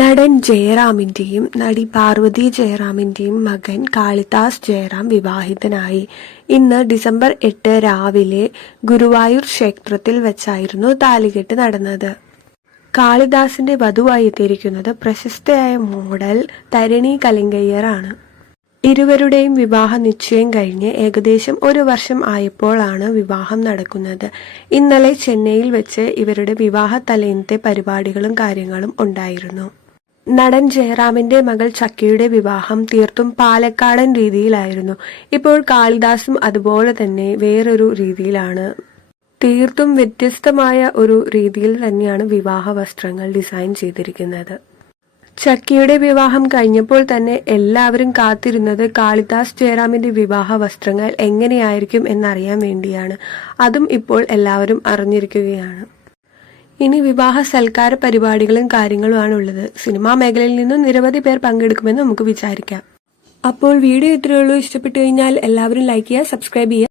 നടൻ ജയറാമിന്റെയും നടി പാർവതി ജയറാമിന്റെയും മകൻ കാളിദാസ് ജയറാം വിവാഹിതനായി. ഇന്ന് ഡിസംബർ എട്ട് രാവിലെ ഗുരുവായൂർ ക്ഷേത്രത്തിൽ വെച്ചായിരുന്നു താലികെട്ട് നടന്നത്. കാളിദാസിന്റെ വധുവായി എത്തിയിരിക്കുന്നത് പ്രശസ്തയായ മോഡൽ തരണി കലിംഗയ്യറാണ് ഇരുവരുടെയും വിവാഹ നിശ്ചയം കഴിഞ്ഞ് ഏകദേശം ഒരു വർഷം ആയപ്പോഴാണ് വിവാഹം നടക്കുന്നത്. ഇന്നലെ ചെന്നൈയിൽ വെച്ച് ഇവരുടെ വിവാഹ തലേന്നത്തെ പരിപാടികളും കാര്യങ്ങളും ഉണ്ടായിരുന്നു. നടൻ ജയറാമിന്റെ മകൾ ചക്കിയുടെ വിവാഹം തീർത്തും പാലക്കാടൻ രീതിയിലായിരുന്നു. ഇപ്പോൾ കാളിദാസും അതുപോലെ തന്നെ വേറൊരു രീതിയിലാണ്. തീർത്തും വ്യത്യസ്തമായ ഒരു രീതിയിൽ തന്നെയാണ് വിവാഹ വസ്ത്രങ്ങൾ ഡിസൈൻ ചെയ്തിരിക്കുന്നത്. ചക്കിയുടെ വിവാഹം കഴിഞ്ഞപ്പോൾ തന്നെ എല്ലാവരും കാത്തിരുന്നത് കാളിദാസ് ജയറാമിന്റെ വിവാഹ വസ്ത്രങ്ങൾ എങ്ങനെയായിരിക്കും എന്നറിയാൻ വേണ്ടിയാണ്. അതും ഇപ്പോൾ എല്ലാവരും അറിഞ്ഞിരിക്കുകയാണ്. ഇനി വിവാഹ സൽക്കാര പരിപാടികളും കാര്യങ്ങളുമാണ് ഉള്ളത് സിനിമാ മേഖലയിൽ നിന്നും നിരവധി പേർ പങ്കെടുക്കുമെന്ന് നമുക്ക് വിചാരിക്കാം. അപ്പോൾ വീഡിയോ ഇത്രയുള്ളൂ ഇഷ്ടപ്പെട്ടു കഴിഞ്ഞാൽ എല്ലാവരും ലൈക്ക് ചെയ്യുക സബ്സ്ക്രൈബ് ചെയ്യുക.